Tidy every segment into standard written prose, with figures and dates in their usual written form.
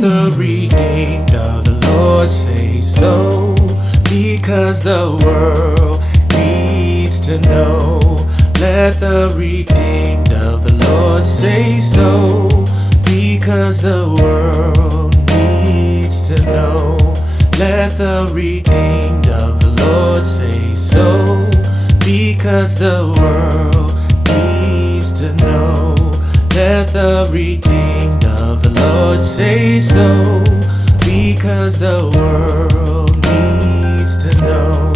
the redeemed of the Lord say so, because the world needs to know. Let the redeemed of the Lord say so, because the world needs to know. Let the redeemed of the Lord say so, because the world needs to know. Let the redeemed of the Lord say so, because the world needs to know.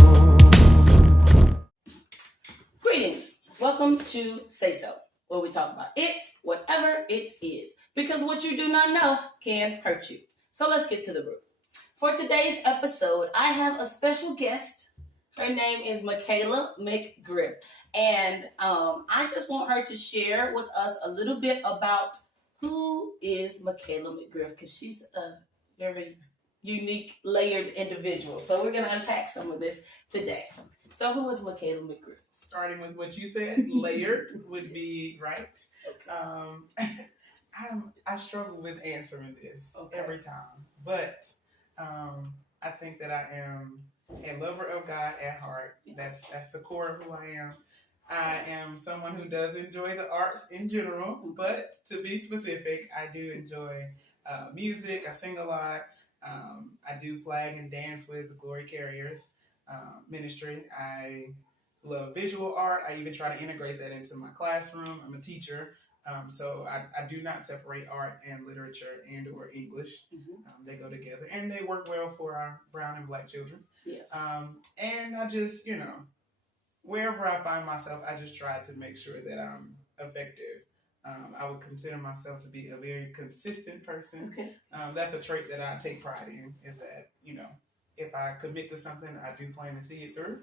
Greetings. Welcome to Say So, where we talk about it, whatever it is, because what you do not know can hurt you. So let's get to the root. For today's episode, I have a special guest. Her name is Michaela McGriff. And I just want her to share with us a little bit about who is Michaela McGriff, because she's a very unique, layered individual. So we're going to unpack some of this today. So who is Michaela McGriff? Starting with what you said, layered would be right. Okay. I struggle with answering this every time, but I think that I am a lover of God at heart. Yes. That's the core of who I am. I am someone who does enjoy the arts in general, but to be specific, I do enjoy music. I sing a lot. I do flag and dance with the Glory Carriers ministry. I love visual art. I even try to integrate that into my classroom. I'm a teacher. So I do not separate art and literature and or English. Mm-hmm. They go together and they work well for our brown and black children. Yes. And I just, wherever I find myself, I just try to make sure that I'm effective. I would consider myself to be a very consistent person. Okay. That's a trait that I take pride in, is that, if I commit to something, I do plan to see it through.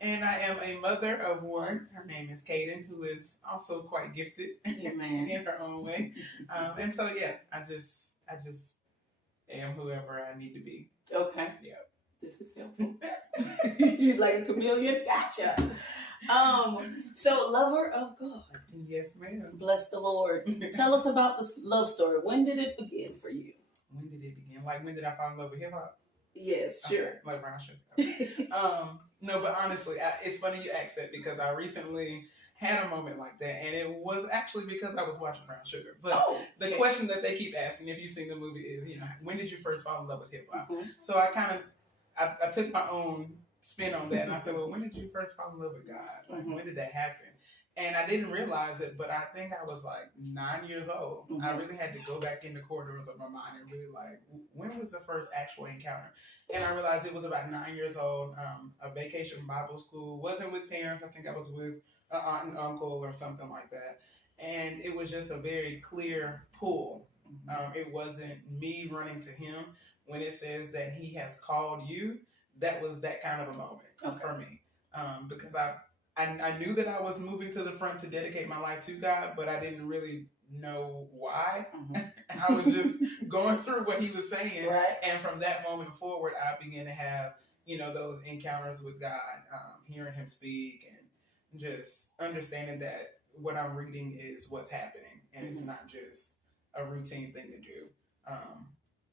And I am a mother of one. Her name is Kaden, who is also quite gifted in her own way. And so, yeah, I just am whoever I need to be. Okay. Yeah. This is helpful. Like a chameleon. Gotcha. So lover of God. Yes, ma'am. Bless the Lord. Tell us about this love story. When did it begin for you? When did it begin? Like, when did I fall in love with hip hop? Yes, sure. Like brown sugar. No, but honestly, it's funny you asked that, because I recently had a moment like that, and it was actually because I was watching Brown Sugar. But the question that they keep asking, if you've seen the movie, is, when did you first fall in love with hip hop? Mm-hmm. So I took my own spin on that, and I said, well, when did you first fall in love with God? Like, when did that happen? And I didn't realize it, but I think I was like 9 years old. Mm-hmm. I really had to go back in the corridors of my mind and really when was the first actual encounter? And I realized it was about 9 years old. A vacation Bible school. Wasn't with parents. I think I was with an aunt and uncle or something like that. And it was just a very clear pull. Mm-hmm. It wasn't me running to him. When it says that he has called you, that was that kind of a moment for me. Because I knew that I was moving to the front to dedicate my life to God, but I didn't really know why. Mm-hmm. I was just going through what he was saying. Right. And from that moment forward, I began to have, those encounters with God, hearing him speak and just understanding that what I'm reading is what's happening. And it's not just a routine thing to do.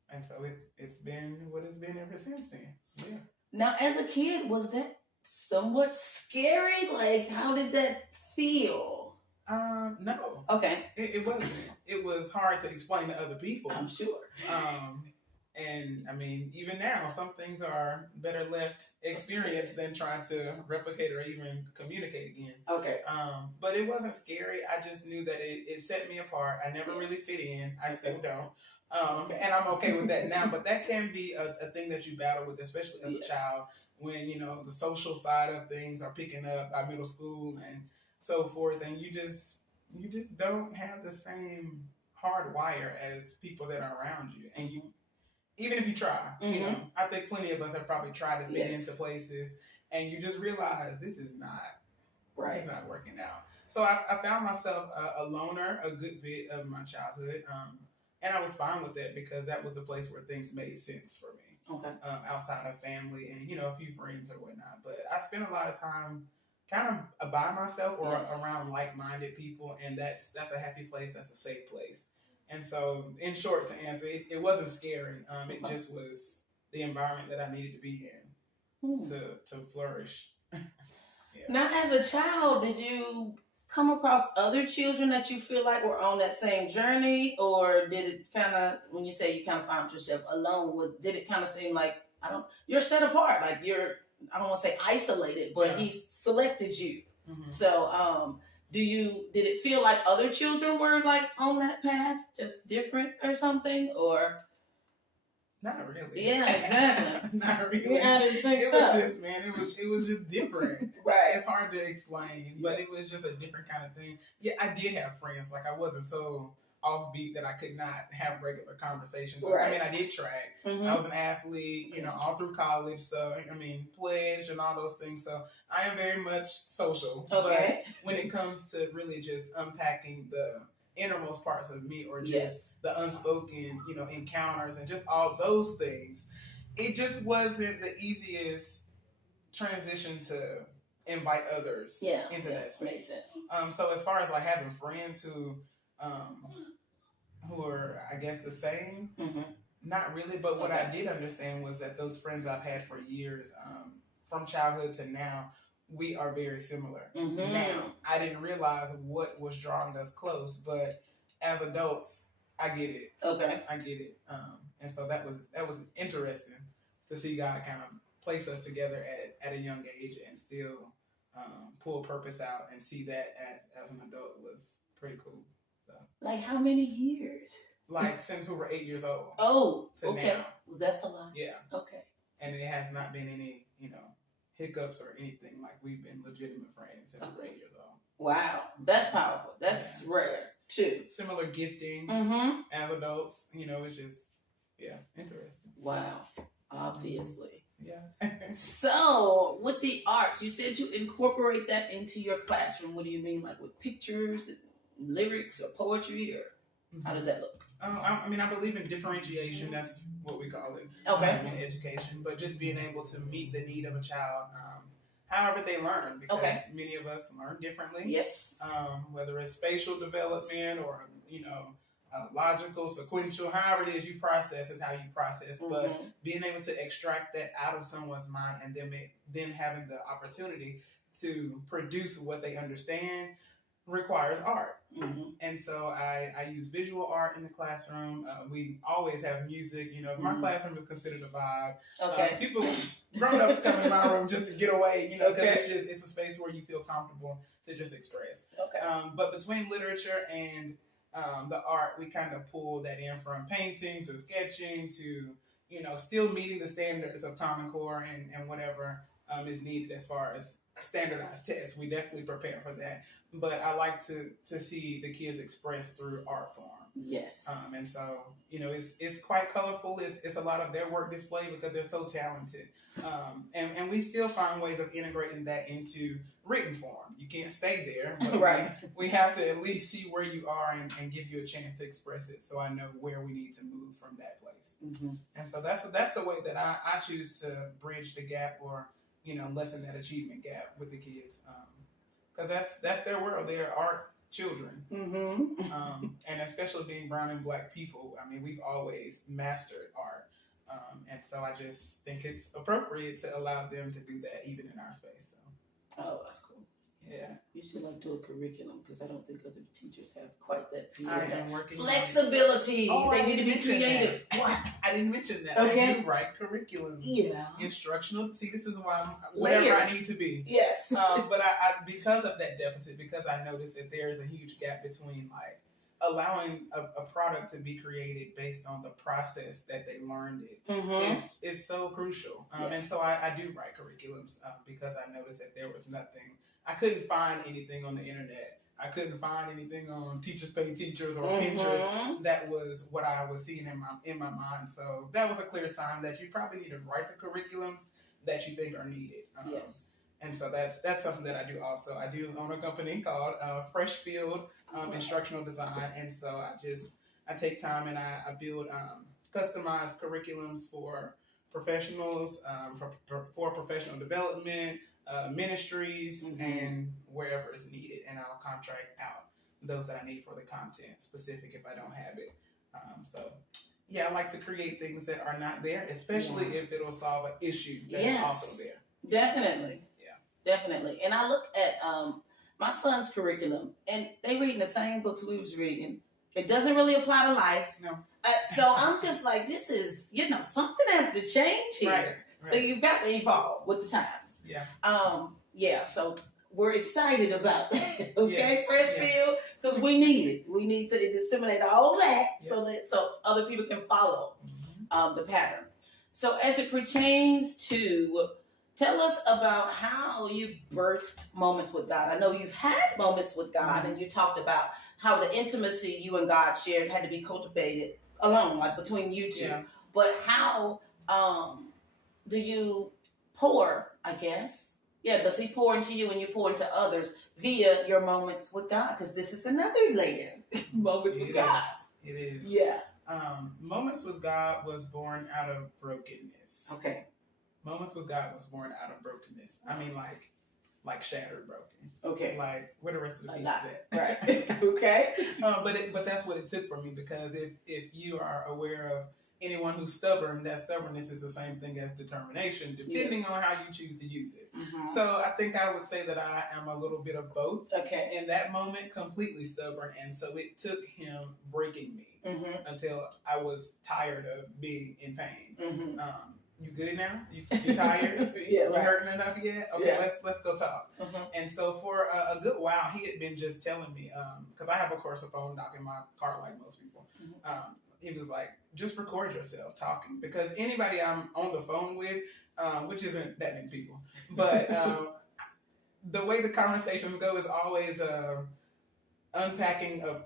And so it's been what it's been ever since then. Yeah. Now, as a kid, was that somewhat scary? Like, how did that feel? No. Okay. It wasn't. It was hard to explain to other people. I'm sure. And I mean, even now, some things are better left experienced than trying to replicate or even communicate again. Okay. But it wasn't scary. I just knew that it set me apart. I never really fit in. I still don't. And I'm okay with that now. But that can be a thing that you battle with, especially as a child, when, the social side of things are picking up by middle school and so forth. And you just don't have the same hard wire as people that are around you. And even if you try, I think plenty of us have probably tried to fit into places, and you just realize this is not working out. So I found myself a loner a good bit of my childhood, and I was fine with that, because that was a place where things made sense for me. Okay. Outside of family and a few friends or whatnot, but I spent a lot of time kind of by myself or around like-minded people, and that's a happy place. That's a safe place. And so, in short, to answer, it wasn't scary. It just was the environment that I needed to be in to flourish. Yeah. Now, as a child, did you come across other children that you feel like were on that same journey, or did it kind of, when you say you kind of found yourself alone, did it kind of seem like you're set apart, like I don't want to say isolated, but he's selected you. Mm-hmm. So, did it feel like other children were like on that path, just different or something, or? Not really. Yeah, exactly. Not really. Yeah, I didn't think it so. Was just, man, it was just different. Right. It's hard to explain, but it was just a different kind of thing. Yeah, I did have friends. Like, I wasn't so offbeat that I could not have regular conversations. Right. I mean, I did track. Mm-hmm. I was an athlete, all through college. So, pledge and all those things. So, I am very much social. Okay. But when it comes to really just unpacking the innermost parts of me, or just the unspoken, encounters and just all those things, it just wasn't the easiest transition to invite others into that space. Makes sense. So as far as like having friends who are, I guess, the same, not really. But what I did understand was that those friends I've had for years, from childhood to now, we are very similar. Mm-hmm. Now, I didn't realize what was drawing us close, but as adults, I get it. Okay. I get it. And so that was interesting to see God kind of place us together at a young age and still pull purpose out and see that as an adult was pretty cool. So, like how many years? Like since we were 8 years old. Oh, to okay. Now. That's a lot. Yeah. Okay. And it has not been any, hiccups or anything. Like, we've been legitimate friends since we were 8 years old. Wow. That's powerful. That's rare, too. Similar giftings as adults. It's just, interesting. Wow. Obviously. Yeah. So, with the arts, you said you incorporate that into your classroom. What do you mean? Like with pictures, and lyrics, or poetry, or how does that look? I believe in differentiation. That's what we call it in education. But just being able to meet the need of a child, however they learn, because many of us learn differently. Yes. Whether it's spatial development or, logical, sequential, however it is you process is how you process. Mm-hmm. But being able to extract that out of someone's mind and then having the opportunity to produce what they understand requires art. Mm-hmm. And so I use visual art in the classroom. We always have music. My classroom is considered a vibe. Okay. People, grown-ups come in my room just to get away, because it's a space where you feel comfortable to just express. Okay. But between literature and the art, we kind of pull that in from painting to sketching to, still meeting the standards of Common Core and whatever is needed as far as standardized tests. We definitely prepare for that. But I like to see the kids express through art form. Yes. And so, it's quite colorful. It's a lot of their work display because they're so talented. And we still find ways of integrating that into written form. You can't stay there, but right. we have to at least see where you are and give you a chance to express it, so I know where we need to move from that place. Mm-hmm. And so that's a way that I choose to bridge the gap or lessen that achievement gap with the kids, because that's their world. They are art children, and especially being brown and black people. We've always mastered art, and so I just think it's appropriate to allow them to do that even in our space. So. Oh, that's cool. Yeah. You should do a curriculum because I don't think other teachers have quite that feeling. I am working flexibility. They need to be creative. What? I didn't mention that. Okay. I do write curriculums. Yeah. Instructional. See, this is why I'm wherever I need to be. Yes. But I because of that deficit, because I noticed that there is a huge gap between allowing a product to be created based on the process that they learned it is so crucial. Yes. And so I do write curriculums because I noticed that there was nothing. I couldn't find anything on the internet. I couldn't find anything on Teachers Pay Teachers or Pinterest that was what I was seeing in my mind. So that was a clear sign that you probably need to write the curriculums that you think are needed. Yes. And so that's something that I do also. I do own a company called Freshfield Instructional Design. And so I take time and I build customized curriculums for professionals, for professional development, ministries, and wherever is needed. And I'll contract out those that I need for the content specific if I don't have it. So yeah, I like to create things that are not there, especially if it'll solve an issue that's also there. Definitely. Definitely. And I look at my son's curriculum, and they reading the same books we was reading. It doesn't really apply to life. No. So I'm just like, this is, something has to change here. Right. So you've got to evolve with the times. Yeah. So we're excited about that. Okay, Yes. Freshfield, because we need it. We need to disseminate all that so other people can follow the pattern. So as it pertains to, tell us about how you birthed moments with God. I know you've had moments with God, and you talked about how the intimacy you and God shared had to be cultivated alone, like between you two. Yeah. But how do you pour, I guess? Yeah, does he pour into you and you pour into others via your moments with God? Because this is another layer. Moments with God. It is. Yeah. Moments with God was born out of brokenness. Okay. Moments with God was born out of brokenness. I mean, like shattered broken. Okay. Like where the rest of the pieces at. Right. Okay. But that's what it took for me, because if you are aware of anyone who's stubborn, that stubbornness is the same thing as determination, depending on how you choose to use it. So I think I would say that I am a little bit of both. Okay. In that moment, completely stubborn, and so it took him breaking me until I was tired of being in pain. You good now? You tired? You hurting enough yet? Okay, let's go talk. And so for a good while, he had been just telling me, because I have of course a phone dock in my car like most people. He was like, just record yourself talking, because anybody I'm on the phone with, which isn't that many people, but the way the conversations go is always unpacking of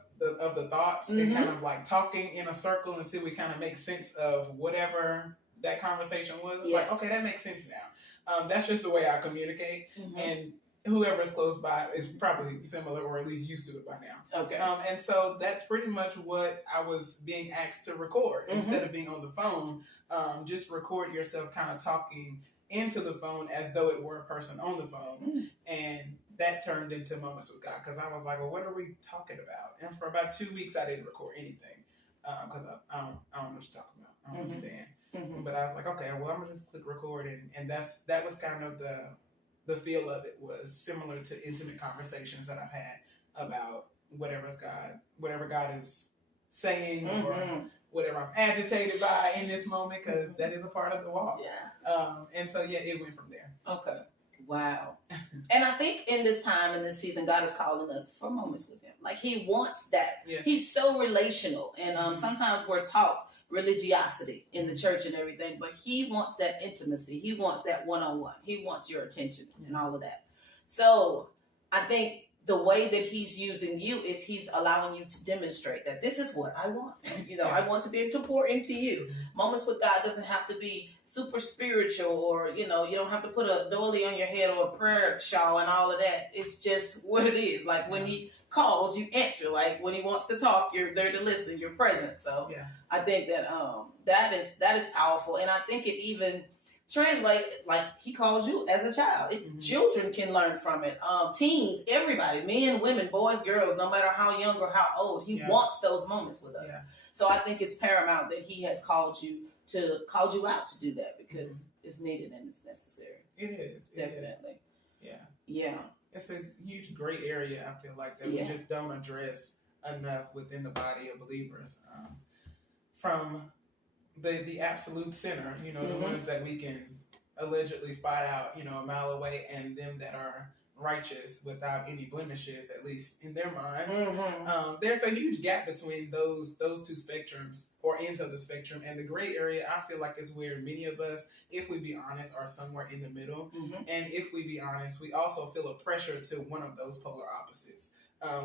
the thoughts and kind of like talking in a circle until we kind of make sense of whatever that conversation was. It's like, okay, that makes sense now. That's just the way I communicate, and whoever's close by is probably similar, or at least used to it by now. Okay. And so that's pretty much what I was being asked to record. Instead of being on the phone, just record yourself kind of talking into the phone as though it were a person on the phone. And that turned into Moments with God, because I was like, well, what are we talking about? And for about 2 weeks, I didn't record anything, because I don't know what you're talking about. I don't understand. But I was like, okay, well, I'm going to just click record. And that was kind of the feel of it, was similar to intimate conversations that I've had about whatever God is saying, or whatever I'm agitated by in this moment, because that is a part of the walk. And so, it went from there. Okay. Wow. And I think in this time, in this season, God is calling us for moments with him. Like he wants that. Yes. He's so relational. And sometimes we're taught religiosity in the church and everything, but he wants that intimacy. He wants that one-on-one. He wants your attention and all of that. So I think the way that he's using you is he's allowing you to demonstrate that this is what I want. I want to be able to pour into you. Moments with God doesn't have to be super spiritual, or, you don't have to put a doily on your head or a prayer shawl and all of that. It's just what it is. Like when he calls, you answer. Like when he wants to talk, you're there to listen. You're present. So I think that that is powerful, and I think it even translates, like he called you as a child. Children can learn from it. Teens, everybody, men, women, boys, girls, no matter how young or how old, he wants those moments with us. So I think it's paramount that he has called you out to do that, because it's needed and it's necessary. It is. Definitely. Yeah. It's a huge gray area, I feel like, that we just don't address enough within the body of believers. From the absolute sinner, the ones that we can allegedly spot out, a mile away, and them that are righteous without any blemishes, at least in their minds. There's a huge gap between those two spectrums, or ends of the spectrum, and the gray area, I feel like, is where many of us, if we be honest, are somewhere in the middle. And if we be honest, we also feel a pressure to one of those polar opposites,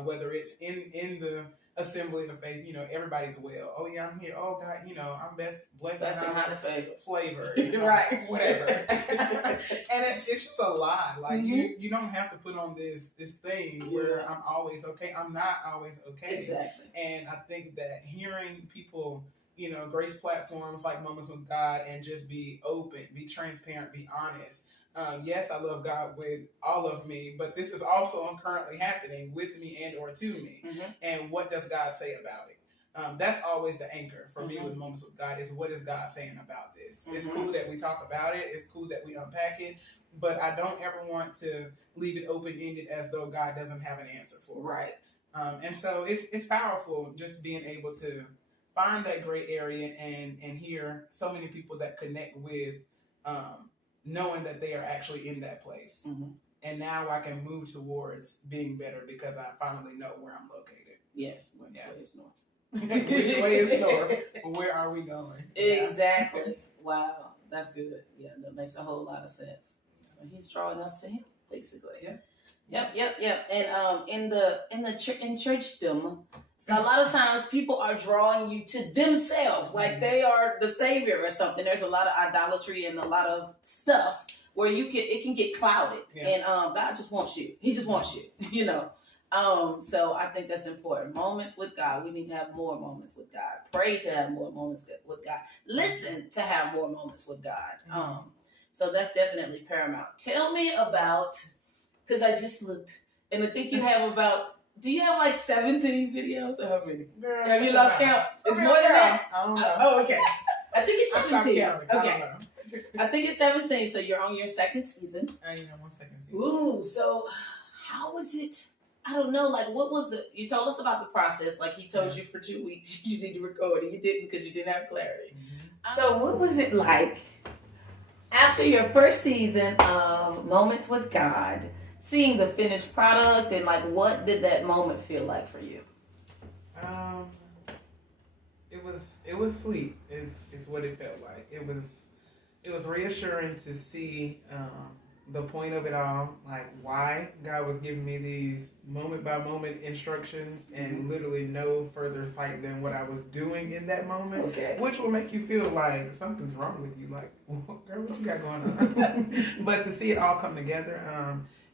whether it's in the assembly of faith, everybody's well. Oh yeah, I'm here. Oh God, I'm blessed and highly flavor, right? Whatever. And it's just a lie. Like you don't have to put on this thing where I'm always okay. I'm not always okay. Exactly. And I think that hearing people, grace platforms like Moments with God, and just be open, be transparent, be honest, Yes, I love God with all of me, but this is also currently happening with me and or to me. Mm-hmm. And what does God say about it? That's always the anchor for me Mm-hmm. with Moments with God is what is God saying about this? Mm-hmm. It's cool that we talk about it. It's cool that we unpack it, but I don't ever want to leave it open-ended as though God doesn't have an answer for it. Right. And so it's powerful just being able to find that gray area and hear so many people that connect with knowing that they are actually in that place. Mm-hmm. And now I can move towards being better because I finally know where I'm located. Yes. Which way is north? Which way is north? Where are we going? Exactly. Yeah. Wow. That's good. Yeah, that makes a whole lot of sense. So he's drawing us to him, basically. Yeah. Yep. And in churchdom, a lot of times people are drawing you to themselves, like they are the savior or something. There's a lot of idolatry and a lot of stuff where it can get clouded, and God just wants you. He just wants you, you know. So I think that's important. Moments with God. We need to have more moments with God. Pray to have more moments with God. Listen to have more moments with God. So that's definitely paramount. Tell me about, because I just looked, and I think you have about. Do you have like 17 videos or how many? Girl, have you lost count? It's more than that? I don't know. Oh, okay. I think it's 17. Okay. I think it's 17, so you're on your second season. I am on second season. Ooh, so how was it? I don't know, like what was you told us about the process, like he told you for 2 weeks you need to record and you didn't because you didn't have clarity. Mm-hmm. So what was it like after your first season of Moments with God, seeing the finished product, and like what did that moment feel like for you? It was sweet is what it felt like. It was reassuring to see the point of it all, like why God was giving me these moment by moment instructions and literally no further sight than what I was doing in that moment, which will make you feel like something's wrong with you, like, girl, what you got going on? But to see it all come together,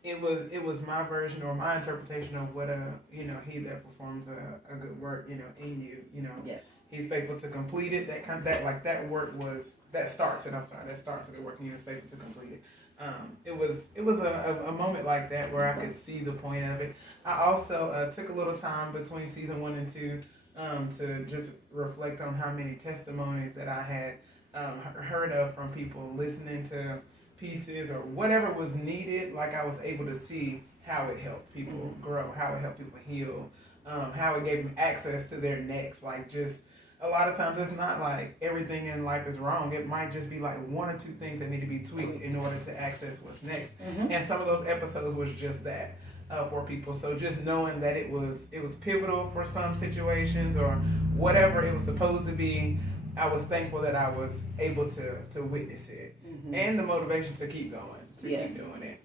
it was my version or my interpretation of what he that performs a good work, in you, Yes. He's faithful to complete it. That work was that starts the work, and he was faithful to complete it. It was a moment like that where I could see the point of it. I also took a little time between season 1 and 2 to just reflect on how many testimonies that I had heard of from people listening to pieces or whatever was needed. Like I was able to see how it helped people grow, how it helped people heal, how it gave them access to their next. Like just a lot of times it's not like everything in life is wrong. It might just be like 1 or 2 things that need to be tweaked in order to access what's next. And some of those episodes was just that for people. So just knowing that it was pivotal for some situations or whatever it was supposed to be, I was thankful that I was able to witness it and the motivation to keep going, keep doing it.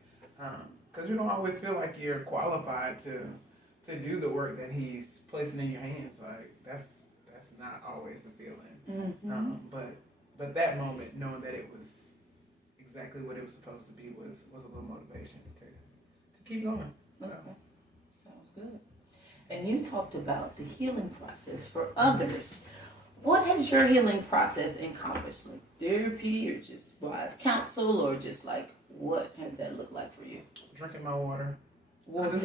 Because you don't always feel like you're qualified to do the work that he's placing in your hands. Like that's not always the feeling. But that moment, knowing that it was exactly what it was supposed to be, was a little motivation to keep going. So. Okay. Sounds good. And you talked about the healing process for others. What has your healing process encompassed? Like therapy or just wise counsel, or just like what has that looked like for you? Drinking my water. Water?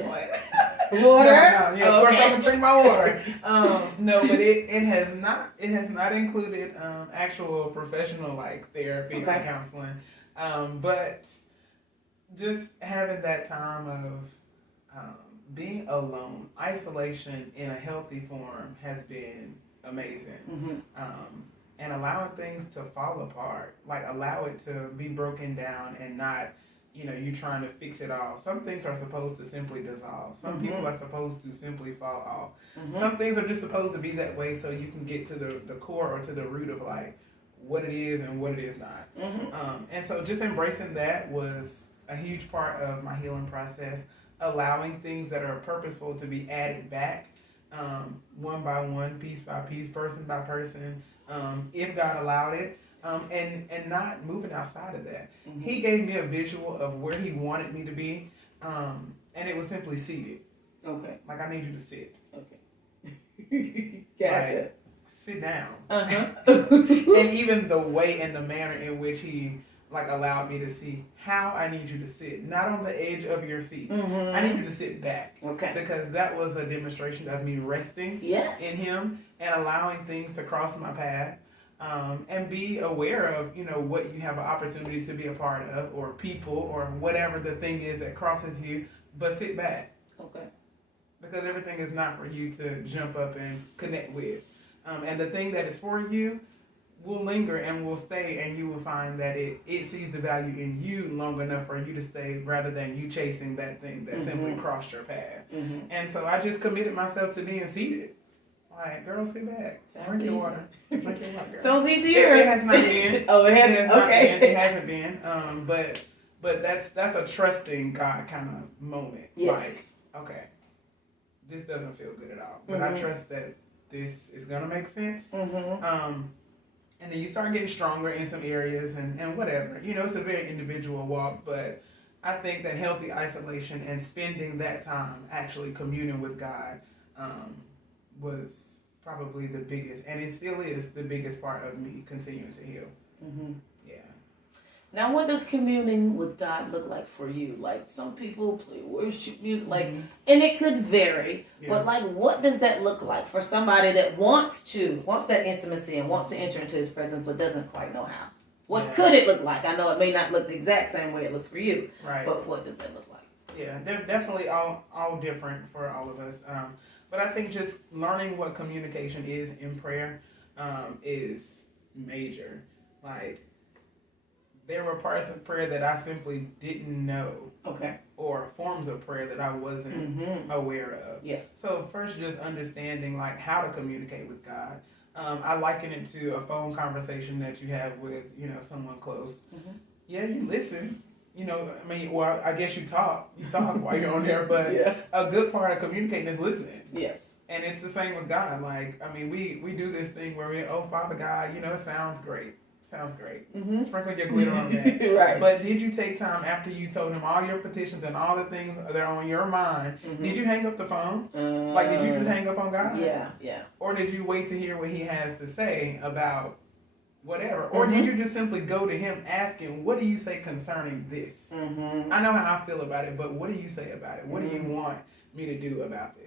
No, yeah, of course I'm gonna drink my water. No, but it has not included actual professional like therapy or counseling. But just having that time of being alone, isolation in a healthy form has been amazing. And allowing things to fall apart, like allow it to be broken down and not, you trying to fix it all. Some things are supposed to simply dissolve. Some people are supposed to simply fall off. Some things are just supposed to be that way so you can get to the core or to the root of like what it is and what it is not. And so just embracing that was a huge part of my healing process, allowing things that are purposeful to be added back one by one, piece by piece, person by person, if God allowed it. And not moving outside of that. He gave me a visual of where he wanted me to be, and it was simply seated. Okay. Like, I need you to sit. Okay. Gotcha. Like, sit down. And even the way and the manner in which he like allowed me to see how I need you to sit, not on the edge of your seat. Mm-hmm. I need you to sit back. Okay. Because that was a demonstration of me resting in him and allowing things to cross my path. And be aware of, what you have an opportunity to be a part of, or people, or whatever the thing is that crosses you, but sit back. Okay. Because everything is not for you to jump up and connect with. And the thing that is for you will linger and will stay, and you will find that it sees the value in you long enough for you to stay, rather than you chasing that thing that simply crossed your path. Mm-hmm. And so I just committed myself to being seated. Like, girl, sit back. Drink your water. Drink your water, girl. Sounds easier. It has not been. Oh, it hasn't? Okay. It hasn't been. But that's a trusting God kind of moment. Yes. Like, okay, this doesn't feel good at all. But I trust that this is going to make sense. Mm-hmm. And then you start getting stronger in some areas and whatever. It's a very individual walk, but I think that healthy isolation and spending that time actually communing with God was probably the biggest, and it still is the biggest part of me continuing to heal. Mm-hmm. Yeah. Now, what does communing with God look like for you? Like, some people play worship music, and it could vary, but like, what does that look like for somebody that wants that intimacy and wants to enter into His presence, but doesn't quite know how? What could it look like? I know it may not look the exact same way it looks for you, right? But what does that look like? Yeah, they're definitely all different for all of us. But I think just learning what communication is in prayer is major. Like, there were parts of prayer that I simply didn't know. Okay. Or forms of prayer that I wasn't aware of. Yes. So first, just understanding like how to communicate with God. I liken it to a phone conversation that you have with, someone close. Mm-hmm. Yeah, you listen. I guess you talk while you're on there, but a good part of communicating is listening. Yes. And it's the same with God. Like, we do this thing where Father God, it sounds great. Mm-hmm. Sprinkle your glitter on that. Right. But did you take time after you told him all your petitions and all the things that are on your mind? Mm-hmm. Did you hang up the phone? Did you just hang up on God? Yeah. Or did you wait to hear what He has to say about whatever? Or did you just simply go to Him asking, what do you say concerning this? Mm-hmm. I know how I feel about it, but what do you say about it? What do you want me to do about this?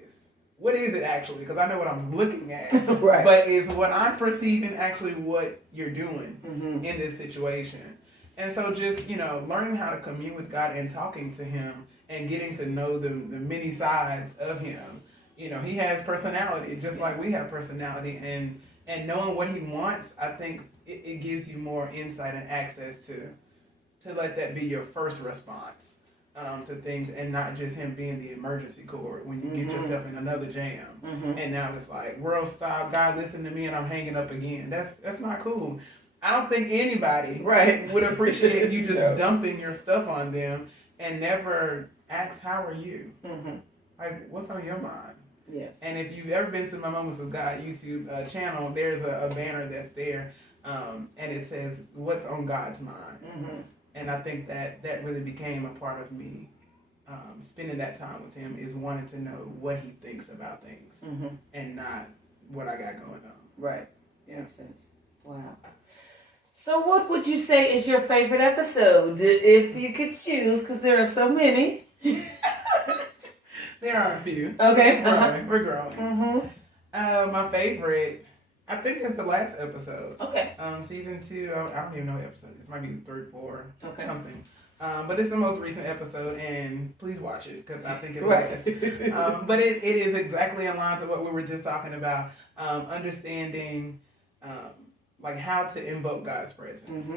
What is it actually? Because I know what I'm looking at. Right. But is what I'm perceiving actually what you're doing in this situation? And so just, learning how to commune with God and talking to Him and getting to know the many sides of Him. He has personality just like we have personality. And knowing what He wants, I think it gives you more insight and access to let that be your first response. To things, and not just Him being the emergency chord when you get yourself in another jam. And now it's like, world stop, God listen to me, and I'm hanging up again. That's not cool. I don't think anybody would appreciate you just dumping your stuff on them and never ask, how are you? Like, what's on your mind? Yes. And if you've ever been to my Moments with God YouTube channel, there's a banner that's there, and it says, what's on God's mind? And I think that really became a part of me spending that time with Him, is wanting to know what He thinks about things and not what I got going on. Right. Yeah. Makes sense. Wow. So what would you say is your favorite episode, if you could choose, because there are so many? There are a few. Okay. We're growing. My favorite, I think, it's the last episode. Okay. Season 2, I don't even know the episode. It might be 3, 4, something. But it's the most recent episode, and please watch it, because I think it will. But it is exactly in line to what we were just talking about. Understanding, like, how to invoke God's presence.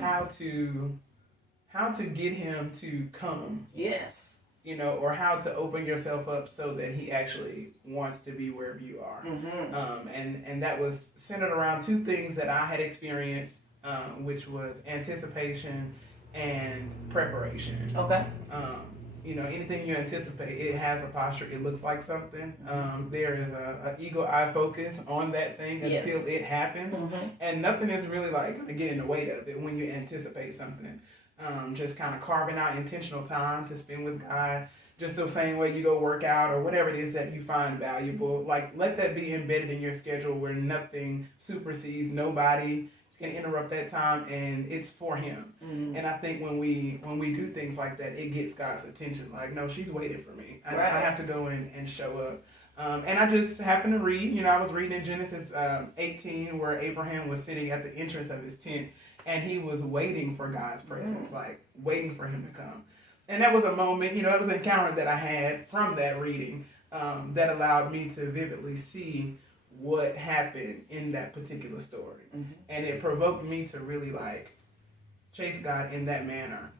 How to get Him to come. Yes. Or how to open yourself up so that He actually wants to be wherever you are. And that was centered around 2 things that I had experienced, which was anticipation and preparation. Okay. Anything you anticipate, it has a posture, it looks like something. There is a eagle eye focus on that thing until it happens. And nothing is really like going to get in the way of it when you anticipate something. Just kind of carving out intentional time to spend with God, just the same way you go work out or whatever it is that you find valuable. Like, let that be embedded in your schedule where nothing supersedes nobody, and interrupt that time, and it's for him. Mm-hmm. And I think when we do things like that, it gets God's attention. Like, no, she's waiting for me. I have to go in and show up. And I just happened to read, I was reading in Genesis 18 where Abraham was sitting at the entrance of his tent, and he was waiting for God's presence, like waiting for him to come. And that was a moment, it was an encounter that I had from that reading that allowed me to vividly see what happened in that particular story. Mm-hmm. And it provoked me to really like chase God in that manner,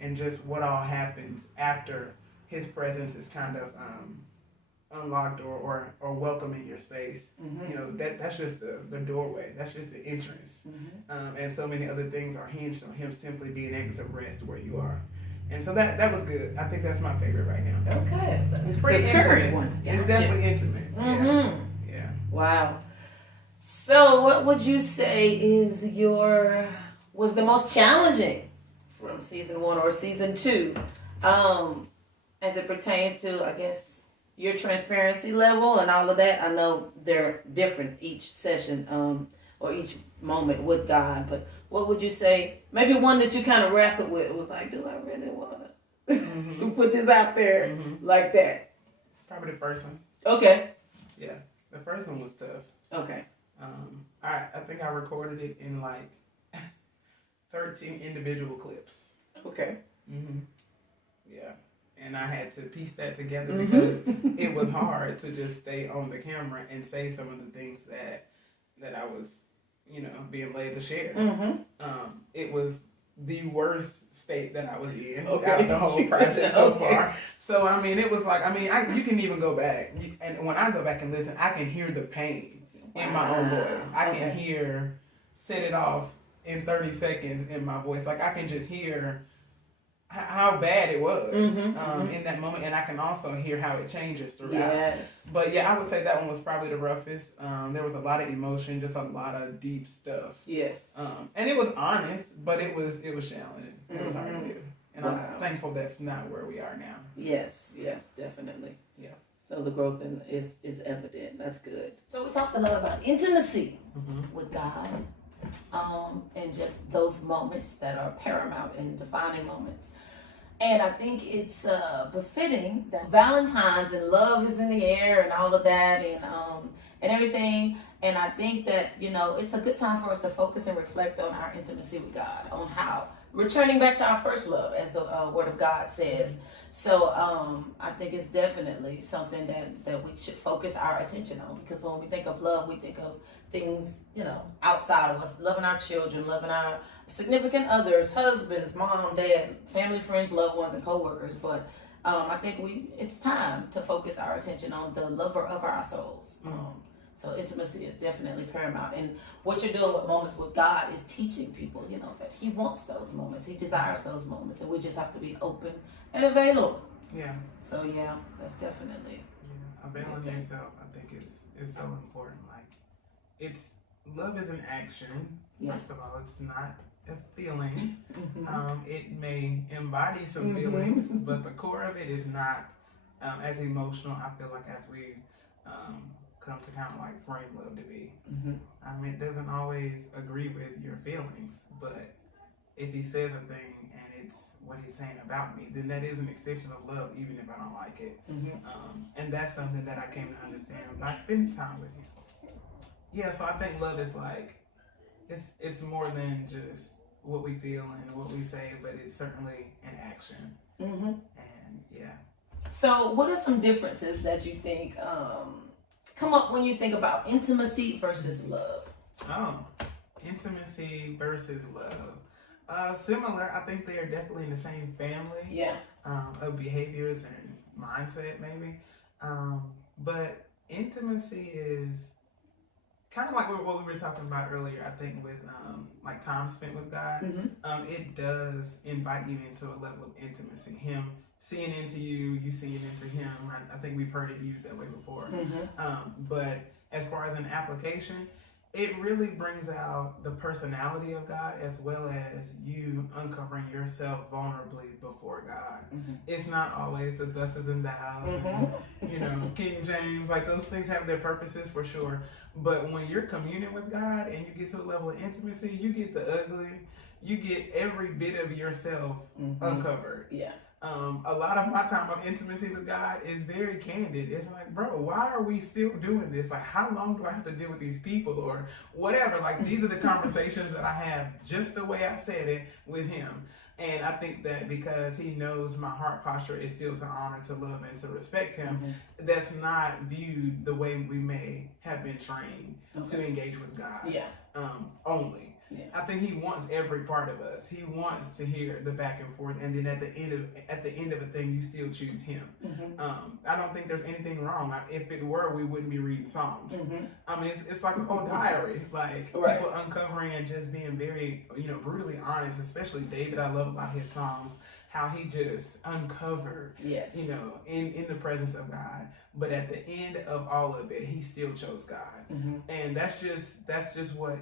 and just what all happens after his presence is kind of unlocked or welcome in your space. Mm-hmm. That's just the doorway. That's just the entrance. Mm-hmm. And so many other things are hinged on him simply being able to rest where you are. And so that was good. I think that's my favorite right now. Okay. It's pretty intimate. Gotcha. It's definitely intimate. Mm-hmm. Yeah. Wow. So what would you say was the most challenging from season 1 or season 2, as it pertains to, I guess, your transparency level and all of that? I know they're different each session, or each moment with God, but what would you say, maybe one that you kind of wrestled with, was like, do I really want to put this out there like that? Probably the first one. Okay. Yeah, the first one was tough. Okay. I think I recorded it in like 13 individual clips. Okay. Mm-hmm. Yeah. And I had to piece that together because it was hard to just stay on the camera and say some of the things that I was, being led to share. Mm-hmm. It was the worst state that I was in out of the whole project so far. So, it was like, you can even go back. And when I go back and listen, I can hear the pain in my own voice. I can hear, set it off in 30 seconds in my voice. Like, I can just hear how bad it was in that moment, and I can also hear how it changes throughout. Yes. But yeah, I would say that one was probably the roughest. There was a lot of emotion, just a lot of deep stuff. Yes. And it was honest, but it was challenging. It was hard to do, and I'm thankful that's not where we are now. Yes, definitely. Yeah. So the growth is evident. That's good. So we talked a lot about intimacy with God. And just those moments that are paramount and defining moments. And I think it's befitting that Valentine's and love is in the air and all of that and everything. And I think that, it's a good time for us to focus and reflect on our intimacy with God, on how returning back to our first love, as the Word of God says. So I think it's definitely something that we should focus our attention on, because when we think of love, we think of things, outside of us, loving our children, loving our significant others, husbands, mom, dad, family, friends, loved ones, and coworkers. But I think it's time to focus our attention on the lover of our souls. So intimacy is definitely paramount. And what you're doing with Moments with God is teaching people, that He wants those moments. He desires those moments. And we just have to be open and available. Yeah. So, yeah, that's definitely. Yeah. Availing yourself, I think, is so important. Like, love is an action. Yeah. First of all, it's not a feeling. It may embody some feelings, but the core of it is not as emotional, I feel like, as we come to kind of like frame love to be. It doesn't always agree with your feelings, but if He says a thing and it's what He's saying about me, then that is an extension of love, even if I don't like it. And that's something that I came to understand by spending time with Him. Yeah, so I think love is like, it's more than just what we feel and what we say, but it's certainly an action. And yeah. So what are some differences that you think come up when you think about intimacy versus love? Intimacy versus love. Similar. I think they are definitely in the same family. Yeah. Of behaviors and mindset, maybe. But intimacy is kind of like what we were talking about earlier. I think with like time spent with God, it does invite you into a level of intimacy. Him seeing into you, you seeing into Him. I think we've heard it used that way before. But as far as an application, it really brings out the personality of God as well as you uncovering yourself vulnerably before God. Mm-hmm. It's not always the thus and thous, mm-hmm. and, King James, like those things have their purposes for sure. But when you're communing with God and you get to a level of intimacy, you get the ugly, you get every bit of yourself mm-hmm. uncovered. Yeah. A lot of my time of intimacy with God is very candid. It's like, bro, why are we still doing this? Like, how long do I have to deal with these people or whatever? Like, these are the conversations that I have just the way I said it with him. And I think that because he knows my heart posture is still to honor, to love, and to respect him, mm-hmm. that's not viewed the way we may have been trained to engage with God. Yeah. Only. Yeah. I think he wants every part of us. He wants to hear the back and forth, and then at the end of a thing, you still choose him. Mm-hmm. I don't think there's anything wrong. If it were, we wouldn't be reading Psalms. Mm-hmm. I mean, it's like a whole diary, like right. people uncovering and just being very, brutally honest. Especially David, I love about his Psalms how he just uncovered, yes. In the presence of God. But at the end of all of it, he still chose God. Mm-hmm. And that's just what,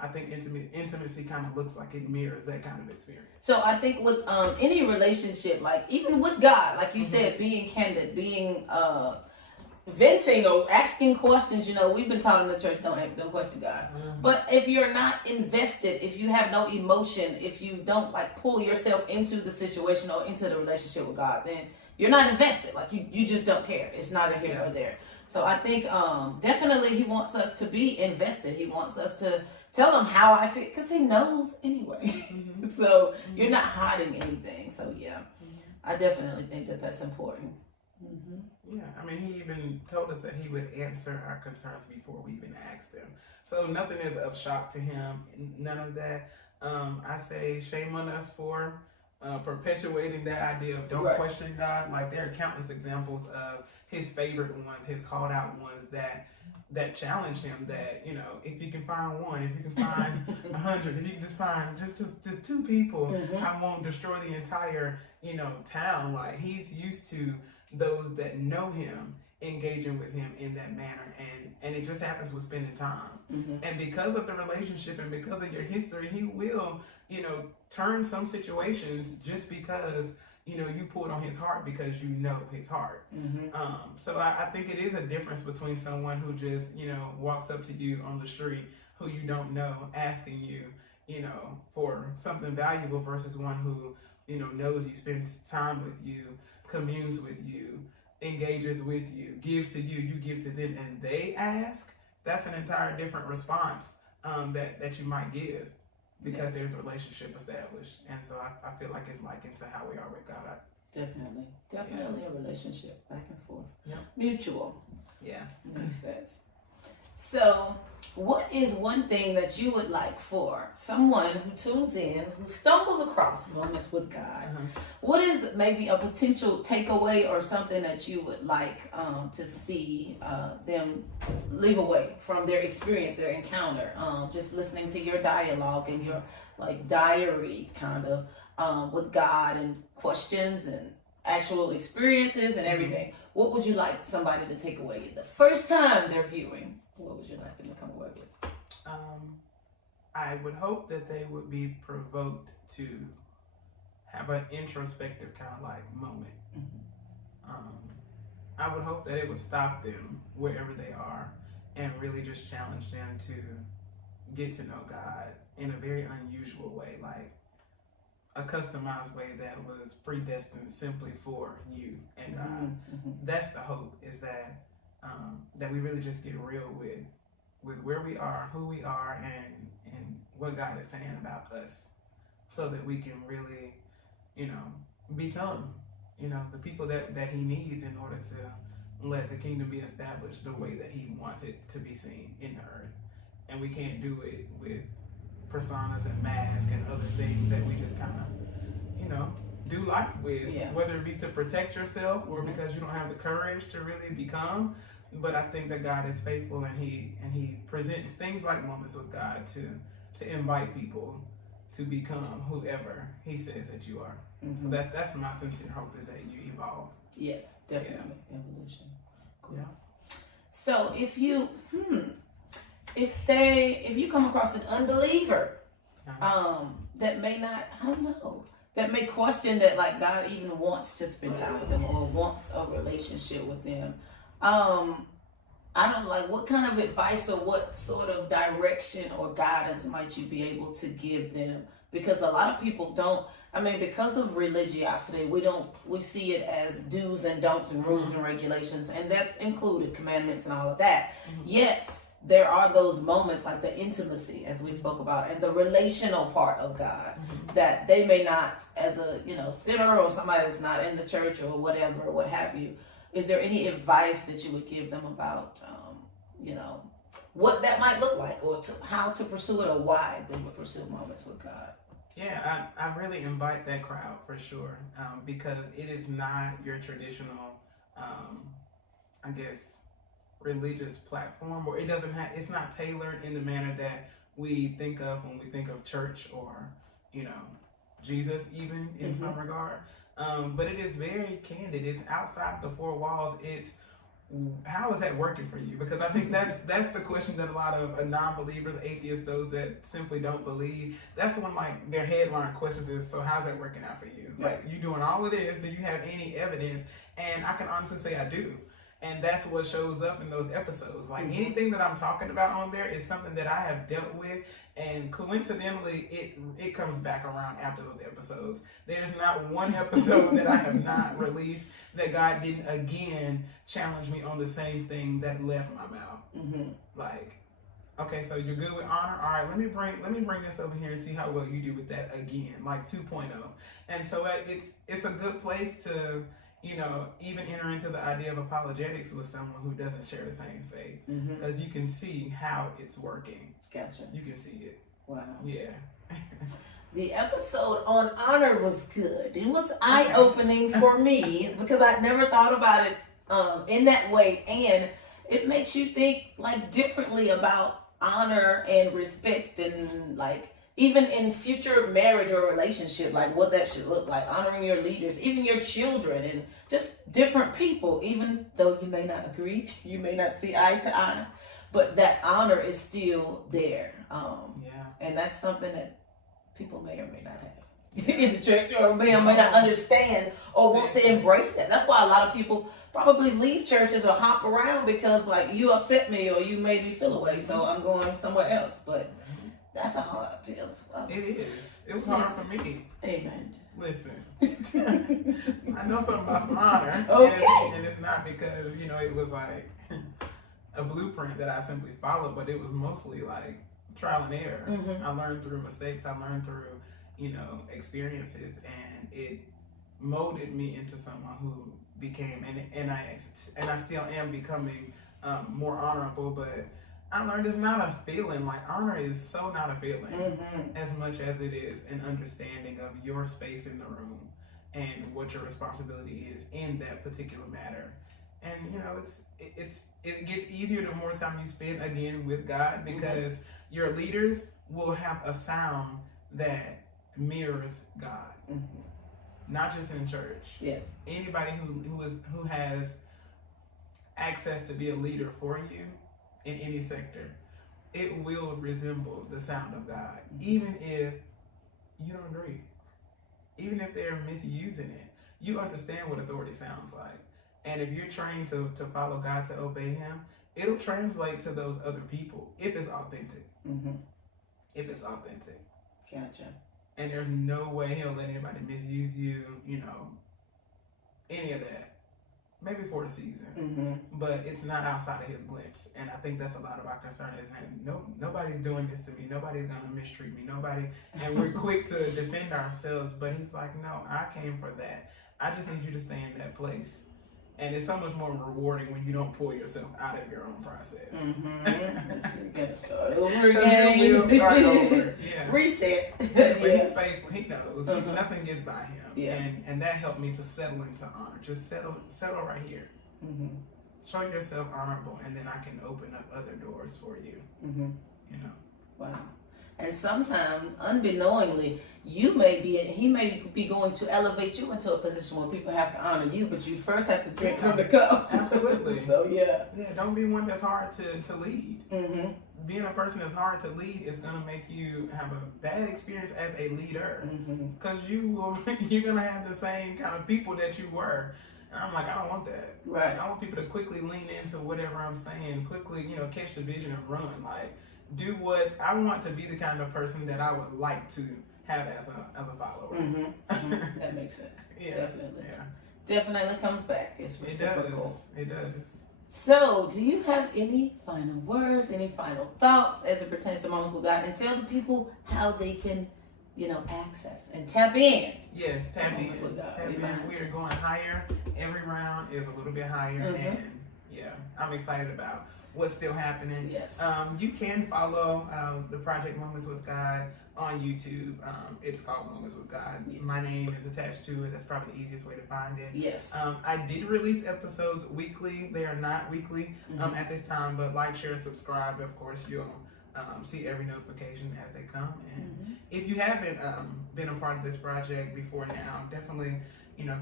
I think intimacy kind of looks like. It mirrors that kind of experience. So I think with any relationship, like even with God, like you mm-hmm. said, being candid, being venting or asking questions, we've been taught in the church, don't question God. Mm-hmm. But if you're not invested, if you have no emotion, if you don't pull yourself into the situation or into the relationship with God, then you're not invested. Like you just don't care. It's neither here nor there. So I think definitely he wants us to be invested. He wants us to tell him how I feel because he knows anyway. Mm-hmm. So mm-hmm. you're not hiding anything. So yeah, mm-hmm. I definitely think that that's important. Mm-hmm. Yeah, I mean, he even told us that he would answer our concerns before we even asked him. So nothing is of shock to him, none of that. I say shame on us for perpetuating that idea of don't right. question God. Like there are countless examples of his favorite ones, his called out ones that challenge him that, if you can find one, if you can find 100, if you can just find just two people, mm-hmm. I won't destroy the entire, town. Like he's used to those that know him engaging with him in that manner, and it just happens with spending time. Mm-hmm. And because of the relationship and because of your history, he will turn some situations just because you pulled on his heart because you know his heart. Mm-hmm. So I think it is a difference between someone who just walks up to you on the street who you don't know asking you for something valuable versus one who knows you, spends time with you, communes with you, engages with you, gives to you, you give to them, and they ask. That's an entire different response that you might give because yes. there's a relationship established. And so I feel like it's likened to how we are with God. Definitely yeah. A relationship back and forth. Yeah. Mutual. Yeah. Makes sense. So what is one thing that you would like for someone who tunes in, who stumbles across Moments with God? Uh-huh. What is maybe a potential takeaway or something that you would like to see them leave away from their experience, their encounter, just listening to your dialogue and your diary kind of with God and questions and actual experiences and everything? Mm-hmm. What would you like somebody to take away the first time they're viewing? What would you like them to come away with? I would hope that they would be provoked to have an introspective kind of moment. Mm-hmm. I would hope that it would stop them wherever they are and really just challenge them to get to know God in a very unusual way, like a customized way that was predestined simply for you and God. Mm-hmm. That's the hope, is that we really just get real with where we are, who we are, and what God is saying about us, so that we can really, become, the people that he needs in order to let the kingdom be established the way that he wants it to be seen in the earth. And we can't do it with personas and masks and other things that we just kind of, do life with, yeah. whether it be to protect yourself or because you don't have the courage to really become. But I think that God is faithful, and he presents things like Moments with God to invite people to become whoever he says that you are. Mm-hmm. So that's my sincere hope, is that you evolve. Yes, definitely. Yeah. Evolution. Cool. Yeah. So if you if you come across an unbeliever, that may not, I don't know, that may question that like God even wants to spend time with them or wants a relationship with them. I don't like, what kind of advice or what sort of direction or guidance might you be able to give them? Because a lot of people don't, I mean, because of religiosity, we see it as do's and don'ts and rules and regulations, and that's included commandments and all of that. Yet there are those moments like the intimacy, as we spoke about, and the relational part of God that they may not, as a sinner or somebody that's not in the church or whatever, or what have you. Is there any advice that you would give them about, what that might look like, or how to pursue it, or why they would pursue moments with God? Yeah, I really invite that crowd for sure, because it is not your traditional, I guess, religious platform, or it's not tailored in the manner that we think of when we think of church or, Jesus even in some regard. But it is very candid. It's outside the four walls. It's how is that working for you? Because I think that's the question that a lot of non-believers, atheists, those that simply don't believe, that's one like their headline questions is, so how's that working out for you? Like, you doing all of this, do you have any evidence? And I can honestly say I do. And that's what shows up in those episodes. Like anything that I'm talking about on there is something that I have dealt with, and coincidentally, it comes back around after those episodes. There's not one episode that I have not released that God didn't again challenge me on the same thing that left my mouth. Like, okay, so you're good with honor. All right, let me bring this over here and see how well you do with that again, like 2.0. And so it's a good place to, even enter into the idea of apologetics with someone who doesn't share the same faith, because you can see how it's working. Gotcha. You can see it. Wow. Yeah. The episode on honor was good. It was eye-opening for me because I never thought about it in that way, and it makes you think like differently about honor and respect, and like even in future marriage or relationship, like what that should look like, honoring your leaders, even your children, and just different people, even though you may not agree, you may not see eye to eye, but that honor is still there. And that's something that people may or may not have in the church, or may or may not understand or want to embrace that. That's why a lot of people probably leave churches or hop around, because like, you upset me or you made me feel away, so I'm going somewhere else. But that's a hard pill. Well, it is. It was hard for me. Amen. Listen, I know something about some honor. Okay. And it's not because, it was like a blueprint that I simply followed, but it was mostly like trial and error. I learned through mistakes. I learned through, experiences, and it molded me into someone who became, and I still am becoming more honorable. But I learned it's not a feeling. Like, honor is so not a feeling as much as it is an understanding of your space in the room and what your responsibility is in that particular matter. And it gets easier the more time you spend again with God, because your leaders will have a sound that mirrors God, not just in church. Yes. Anybody who has access to be a leader for you in any sector, it will resemble the sound of God, even if you don't agree, even if they're misusing it. You understand what authority sounds like, and if you're trained to follow God, to obey Him, it'll translate to those other people if it's authentic. If it's authentic. Gotcha. And there's no way He'll let anybody misuse you, any of that. Maybe for the season, but it's not outside of His glimpse. And I think that's a lot of our concern is, nobody's doing this to me. Nobody's going to mistreat me. And we're quick to defend ourselves, but He's like, no, I came for that. I just need you to stay in that place. And it's so much more rewarding when you don't pull yourself out of your own process. You're going to start over again. We'll start over. Yeah. Reset. But He's faithful. He knows. Nothing gets by Him. Yeah. And that helped me to settle into honor. Just settle right here. Show yourself honorable, and then I can open up other doors for you. Wow. And sometimes, unbeknowingly, he may be going to elevate you into a position where people have to honor you, but you first have to drink from the cup. Absolutely. So yeah, don't be one that's hard to lead. Mm-hmm. Being a person that's hard to lead is gonna make you have a bad experience as a leader, because you're gonna have the same kind of people that you were. And I'm like, I don't want that. Right. I want people to quickly lean into whatever I'm saying, quickly, catch the vision and run. Like, do what I want to be, the kind of person that I would like to have as a follower. That makes sense. Yeah. Definitely. Yeah. Definitely comes back. It's reciprocal. It does. So, do you have any final words, any final thoughts as it pertains to Moments with God, and tell the people how they can, access and tap in? Yes, tap in. With God. Tap in. We are going higher. Every round is a little bit higher, and yeah, I'm excited about what's still happening. Yes. You can follow the Project Moments with God on YouTube. It's called Moments with God. Yes. My name is attached to it. That's probably the easiest way to find it. Yes. I did release episodes weekly. They are not weekly at this time, but like, share, subscribe. Of course, you'll see every notification as they come. And if you haven't been a part of this project before now, definitely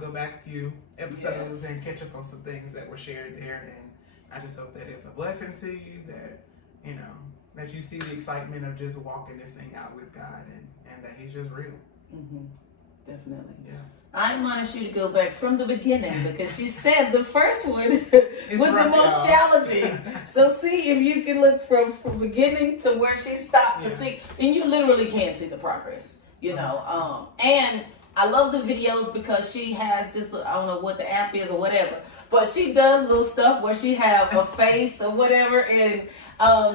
go back a few episodes and catch up on some things that were shared there. And I just hope that it's a blessing to you, that that you see the excitement of just walking this thing out with God, and that He's just real. Definitely. Yeah. I admonish you to go back from the beginning, because she said the first one was the most challenging. So see if you can look from beginning to where she stopped to see, and you literally can't see the progress, and I love the videos because she has this, I don't know what the app is or whatever, but she does little stuff where she have a face or whatever, and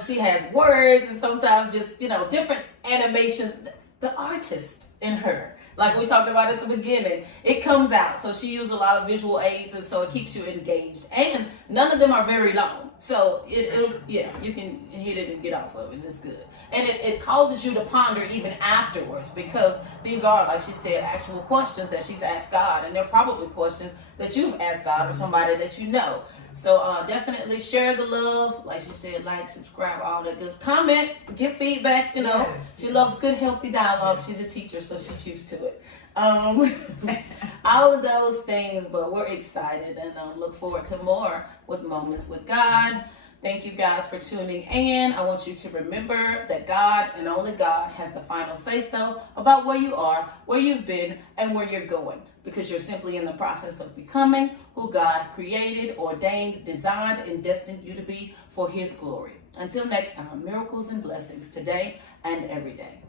she has words, and sometimes just, different animations. The artist in her, like we talked about at the beginning, it comes out. So she used a lot of visual aids, and so it keeps you engaged. And none of them are very long. So you can hit it and get off of it, and it's good. And it causes you to ponder even afterwards, because these are, like she said, actual questions that she's asked God, and they're probably questions that you've asked God or somebody that you know. So definitely share the love, like she said, like, subscribe, all that good. Comment, give feedback. She loves good, healthy dialogue. She's a teacher, so she's used to it. All of those things, but we're excited and look forward to more with Moments with God. Thank you guys for tuning in. I want you to remember that God, and only God, has the final say-so about where you are, where you've been, and where you're going, because you're simply in the process of becoming who God created, ordained, designed, and destined you to be for His glory. Until next time, miracles and blessings today and every day.